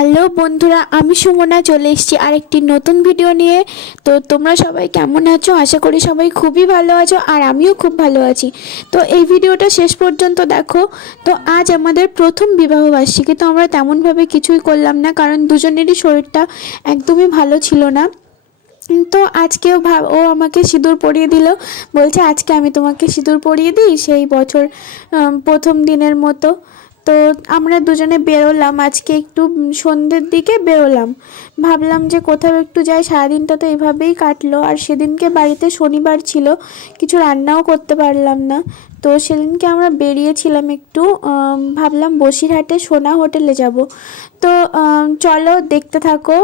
Hello বন্ধুরা, আমি সুমনা, চলে এসেছি আরেকটি নতুন ভিডিও নিয়ে। তো তোমরা সবাই কেমন আছো? আশা করি সবাই খুবই ভালো আছো আর আমিও খুব ভালো আছি। তো এই ভিডিওটা শেষ পর্যন্ত দেখো। তো আজ আমাদের প্রথম বিবাহবার্ষিকী তো আমরা তেমনভাবে কিছুই করলাম না, কারণ দুজনেরই শরীরটা একদমই ভালো ছিল না। তো আজকেও ভাব ও আমাকে সিঁদুর পরিয়ে দিল। বলছে, আজকে আমি তোমাকে সিঁদুর পরিয়ে দিই সেই বছর প্রথম দিনের মতো। তো আমরা দুজনে বেরোলাম, আজকে একটু সন্ধ্যের দিকে বেরোলাম। ভাবলাম যে কোথাও একটু যাই, সারাদিনটা তো এভাবেই কাটলো। আর সেদিনকে বাড়িতে শনিবার ছিল, কিছু রান্নাও করতে পারলাম না। তো সেদিনকে আমরা বেরিয়েছিলাম একটু ভাবলাম বসিরহাটে সোনা হোটেলে যাব। তো চলো দেখতে থাকো।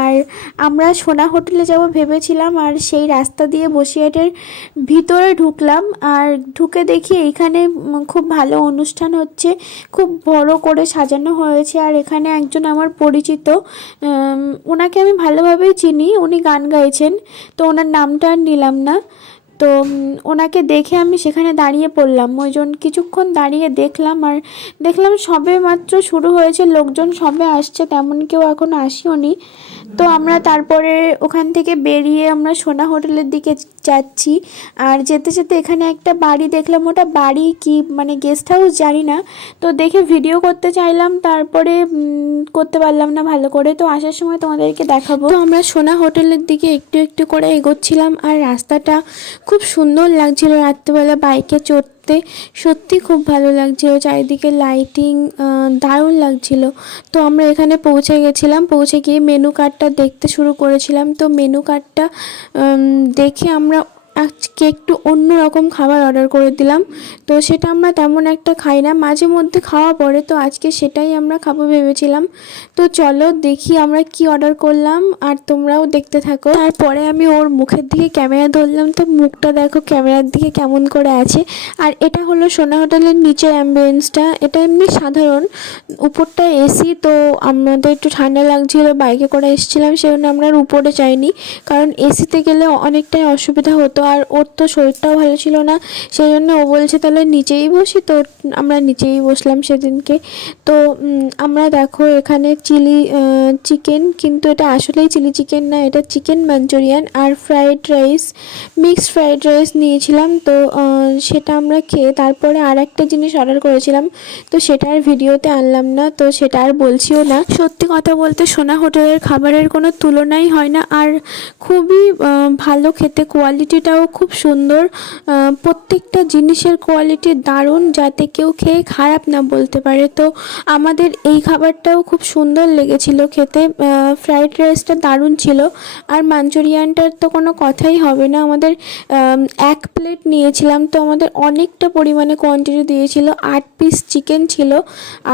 আর আমরা সোনা হোটেলে যাব ভেবেছিলাম আর সেই রাস্তা দিয়ে বসিরহাটের ভিতরে ঢুকলাম। আর ঢুকে দেখি এইখানে উম, খুব ভালো অনুষ্ঠান হচ্ছে। খুব বড় করে সাজানো হয়েছে। আর এখানে একজন আমার পরিচিত ওনাকে আমি ভালোভাবেই চিনি। উনি গান গাইছেন। তো ওনার নামটা আর নিলাম না। তো ওনাকে দেখে আমি সেখানে দাঁড়িয়ে পড়লাম। ওইজন কিছুক্ষণ দাঁড়িয়ে দেখলাম আর দেখলাম সবে মাত্র শুরু হয়েছে, লোকজন সবে আসছে, তেমন কেউ এখনও আসিওনি তো আমরা তারপরে ওখান থেকে বেরিয়ে আমরা সোনা হোটেলের দিকে যাচ্ছি আর যেতে যেতে এখানে একটা বাড়ি দেখলাম। ওটা বাড়ি কি মানে গেস্ট হাউস জানি না। তো দেখে ভিডিও করতে চাইলাম, তারপরে করতে পারলাম না ভালো করে। তো আসার সময় তোমাদেরকে দেখাবো। আমরা সোনা হোটেলের দিকে একটু একটু করে এগোচ্ছিলাম আর রাস্তাটা খুব সুন্দর লাগছিল রাত্রেবেলা বাইকে চড়তে। সত্যি খুব ভালো লাগছিল, চারিদিকে লাইটিং দারুণ লাগছিল। তো আমরা এখানে পৌঁছে গেছিলাম, পৌঁছে গিয়ে মেনু কার্ডটা দেখতে শুরু করেছিলাম। তো মেনু কার্ডটা দেখে আমরা আজকে একটু অন্য রকম খাবার অর্ডার করে দিলাম। তো সেটা আমরা তেমন একটা খাই না, মাঝে মধ্যে খাওয়া পড়ে, তো আজকে সেটাই আমরা খাব ভেবেছিলাম। তো চলো দেখি আমরা কি অর্ডার করলাম, আর তোমরাও দেখতে থাকো। তারপরে আমি ওর মুখের দিকে ক্যামেরা ধরলাম, তো মুখটা দেখো ক্যামেরার দিকে কেমন করে আছে। আর এটা হলো সোনা হোটেলের নিচের অ্যাম্বিয়েন্সটা এটা এমনি সাধারণ, উপরটা এসি তো আমাদের একটু ঠান্ডা লাগছিল, বাইকে করে এসেছিলাম সেই জন্য আমরা উপরে যাইনি। কারণ এসিতে গেলে অনেকটাই অসুবিধা হতো আর ওর তো শরীরটাও ভালো ছিল না সেই জন্য ও বলছে, তাহলে নিচেই বসি তো আমরা নিচেই বসলাম সেদিনকে। তো আমরা দেখো এখানে চিলি চিকেন, কিন্তু এটা আসলেই চিলি চিকেন না, এটা চিকেন মাঞ্চুরিয়ান আর fried rice, mixed fried rice নিয়েছিলাম। তো সেটা আমরা খেয়ে তারপরে আর একটা জিনিস অর্ডার করেছিলাম, তো সেটা আর ভিডিওতে আনলাম না, তো সেটা আর বলছিও না। সত্যি কথা বলতে সোনা হোটেলের খাবারের কোনো তুলনাই হয় না, আর খুবই ভালো খেতে কোয়ালিটিটাও খুব সুন্দর। প্রত্যেকটা জিনিসের কোয়ালিটি দারুণ, যাতে কেউ খেয়ে খারাপ না বলতে পারে। তো আমাদের এই খাবারটাও খুব সুন্দর লেগেছিল খেতে। ফ্রাইড রাইসটা দারুণ ছিল। আর মাঞ্চুরিয়ানটার তো কোনো কথাই হবে না। আমাদের এক প্লেট নিয়েছিলাম। তো আমাদের অনেকটা পরিমাণে কোয়ান্টিটি দিয়েছিল। আট পিস চিকেন ছিল।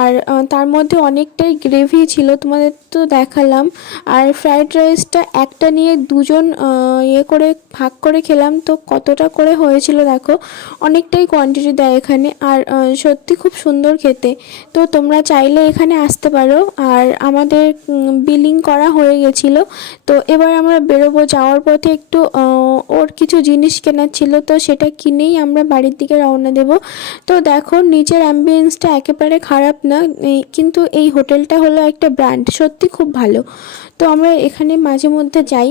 আর তার মধ্যে অনেকটাই গ্রেভি ছিল। তোমাদের তো দেখালাম। আর ফ্রাইড রাইসটা একটা নিয়ে দুজন ইয়ে করে, ভাগ করে খেলাম। তো কতটা করে হয়েছিল দেখো? অনেকটাই কোয়ান্টিটি দেয় এখানে। আর সত্যি খুব সুন্দর খেতে। তো তোমরা চাইলে এখানে আসতে পারো। আর আমাদের বিলিং করা হয়ে গেছিল। তো এবার আমরা বেরোবো। যাওয়ার পথে একটু ওর কিছু জিনিস কেনার ছিল। তো সেটা কিনেই আমরা বাড়ির দিকে রওনা দেব। তো দেখো নিচের অ্যাম্বিয়েন্সটা একেবারে খারাপ না। কিন্তু এই হোটেলটা হলো একটা ব্র্যান্ড সত্যি খুব ভালো। তো আমরা এখানে মাঝে মধ্যে যাই।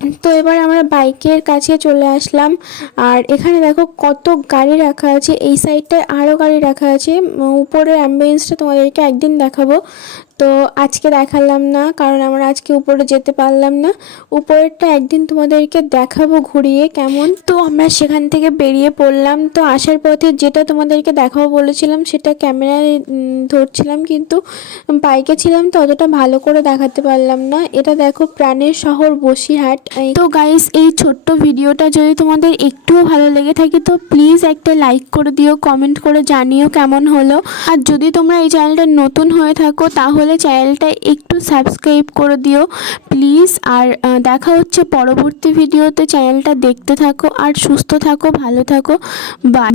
তো এবার আমরা বাইকের কাছে চলে আসলাম। আর এখানে দেখো কত গাড়ি রাখা আছে। এই সাইডটায় আরও গাড়ি রাখা আছে। উপরে উপরের অ্যাম্বুলেন্সটা তোমাদেরকে একদিন দেখাবো। তো আজকে দেখালাম না, কারণ আমরা আজকে উপরে যেতে পারলাম না। উপরেরটা একদিন তোমাদেরকে দেখাবো ঘুরিয়ে কেমন। তো আমরা সেখান থেকে বেরিয়ে পড়লাম। তো আসার পথে যেটা তোমাদেরকে দেখাবো বলেছিলাম, সেটা ক্যামেরায় ধরছিলাম, কিন্তু বাইকে ছিলাম তো অতটা ভালো করে দেখাতে পারলাম না। এটা দেখো প্রাণের শহর বসিরহাট। তো গাইস এই ছোট্ট ভিডিওটা যদি তোমাদের একটুও ভালো লেগে থাকে, তো প্লিজ একটা লাইক করে দিও কমেন্ট করে জানিও কেমন হলো। আর যদি তোমরা এই চ্যানেলটা নতুন হয়ে থাকো, তাহলে চ্যানেলটা একটু সাবস্ক্রাইব করে দিও। প্লিজ, আর দেখা হচ্ছে পরবর্তী ভিডিওতে। চ্যানেলটা দেখতে থাকো আর সুস্থ থাকো, ভালো থাকো। বাই।